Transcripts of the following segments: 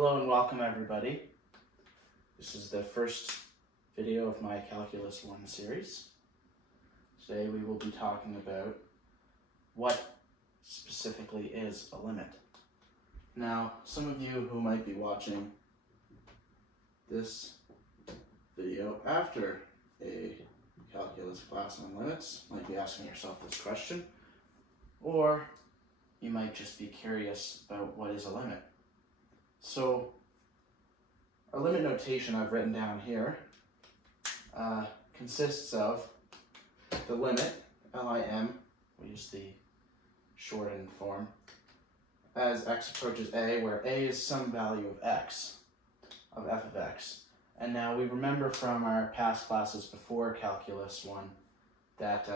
Hello and welcome everybody. This is the first video of my Calculus 1 series. Today we will be talking about what specifically is a limit. Now, some of you who might be watching this video after a calculus class on limits might be asking yourself this question, or you might just be curious about what is a limit. So, our limit notation I've written down here consists of the limit, LIM, we use the shortened form, as x approaches a, where a is some value of x, of f of x. And now we remember from our past classes before Calculus 1 that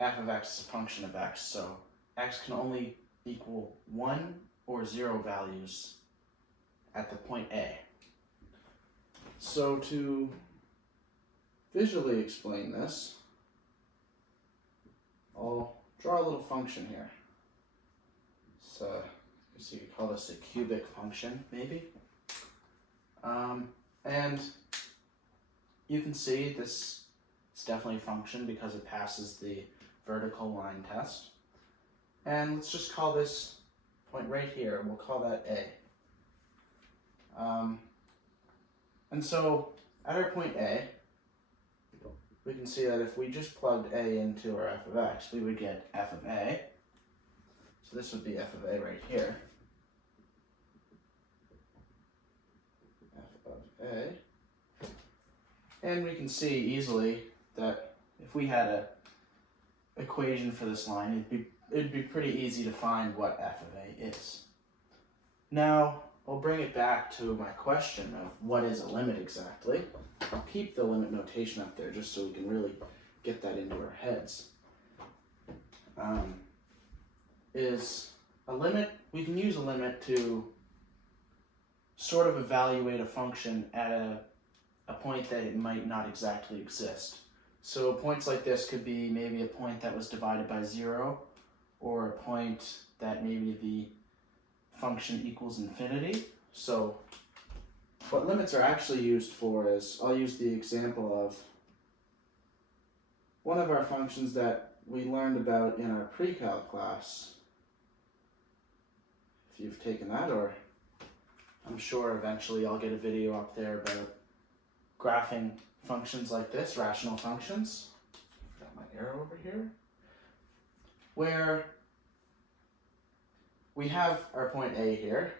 f of x is a function of x, so x can only equal 1 or 0 values at the point A. So to visually explain this, I'll draw a little function here. So you could call this a cubic function, maybe. And you can see this is definitely a function because it passes the vertical line test. And let's just call this point right here, we'll call that A. And so at our point A, we can see that if we just plugged A into our f of x, we would get f of A. So this would be f of A right here. F of A. And we can see easily that if we had an equation for this line, it'd be pretty easy to find what f of A is. Now, I'll bring it back to my question of what is a limit exactly. I'll keep the limit notation up there just so we can really get that into our heads. Is a limit, we can use a limit to sort of evaluate a function at a point that it might not exactly exist. So points like this could be maybe a point that was divided by 0, or a point that maybe the function equals infinity. So what limits are actually used for is, I'll use the example of one of our functions that we learned about in our pre-calc class. If you've taken that, or I'm sure eventually I'll get a video up there about graphing functions like this, rational functions. I forgot my arrow over here. Where we have our point A here,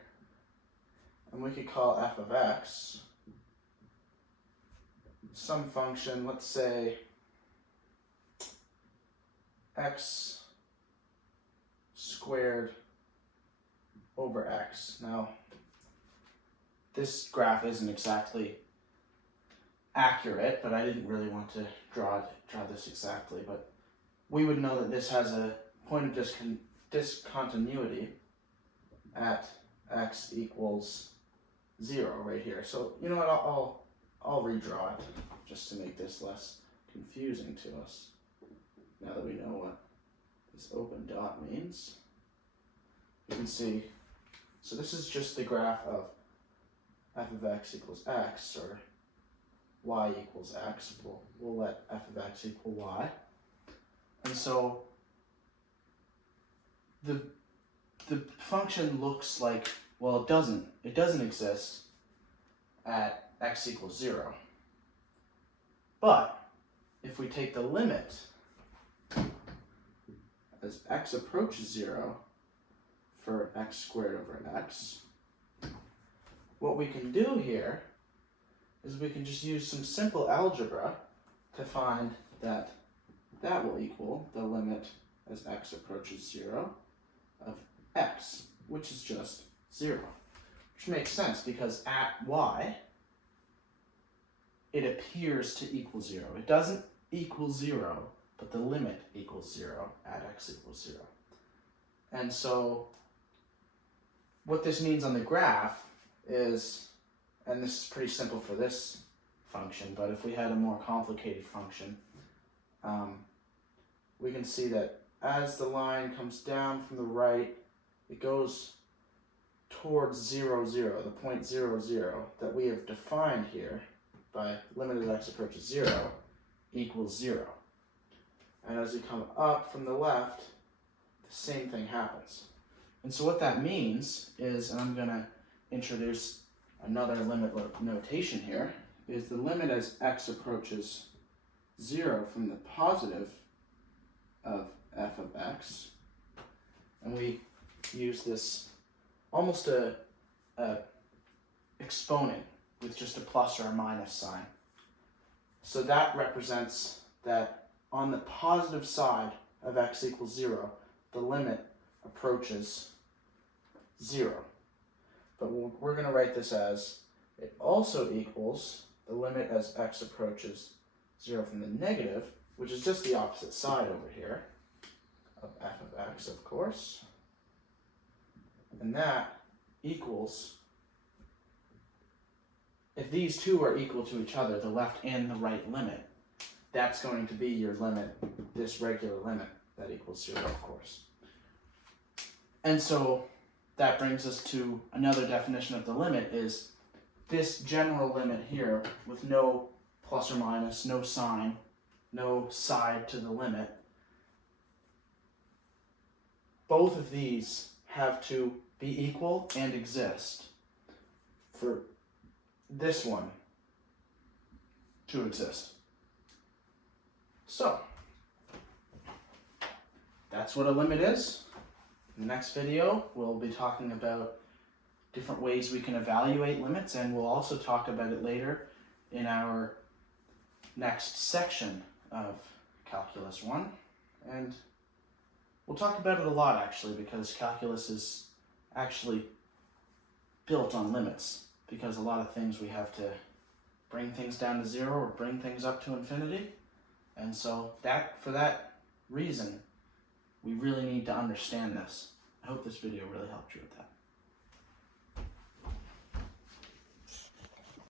and we could call f of x some function, let's say x squared over x. Now, this graph isn't exactly accurate, but I didn't really want to draw this exactly, but we would know that this has a point of discontinuity at x equals 0 right here. So you know what, I'll redraw it just to make this less confusing to us. Now that we know what this open dot means, you can see, so this is just the graph of f of x equals x, or y equals x. We'll let f of x equal y. And so the function looks like, well, it doesn't exist at x equals 0. But if we take the limit as x approaches 0 for x squared over x, what we can do here is we can just use some simple algebra to find that that will equal the limit as x approaches 0 of x, which is just 0. Which makes sense because at y, it appears to equal 0. It doesn't equal 0, but the limit equals 0 at x equals 0. And so what this means on the graph is, and this is pretty simple for this function, but if we had a more complicated function, we can see that as the line comes down from the right, it goes towards 0, 0, the point 0, 0 that we have defined here by limit as x approaches 0 equals 0. And as you come up from the left, the same thing happens. And so what that means is, and I'm going to introduce another limit notation here, is the limit as x approaches 0 from the positive of f of x, and we use this almost a exponent with just a plus or a minus sign. So that represents that on the positive side of x equals 0, the limit approaches 0. But we're going to write this as it also equals the limit as x approaches 0 from the negative, which is just the opposite side over here, of f of x, of course. And that equals, if these two are equal to each other, the left and the right limit, that's going to be your limit, this regular limit that equals 0, of course. And so that brings us to another definition of the limit, is this general limit here with no plus or minus, no sign, no side to the limit. Both of these have to be equal and exist for this one to exist. So, that's what a limit is. In the next video, we'll be talking about different ways we can evaluate limits, and we'll also talk about it later in our next section of Calculus 1. And we'll talk about it a lot, actually, because calculus is actually built on limits, because a lot of things we have to bring things down to 0 or bring things up to infinity. And so for that reason, we really need to understand this. I hope this video really helped you with that.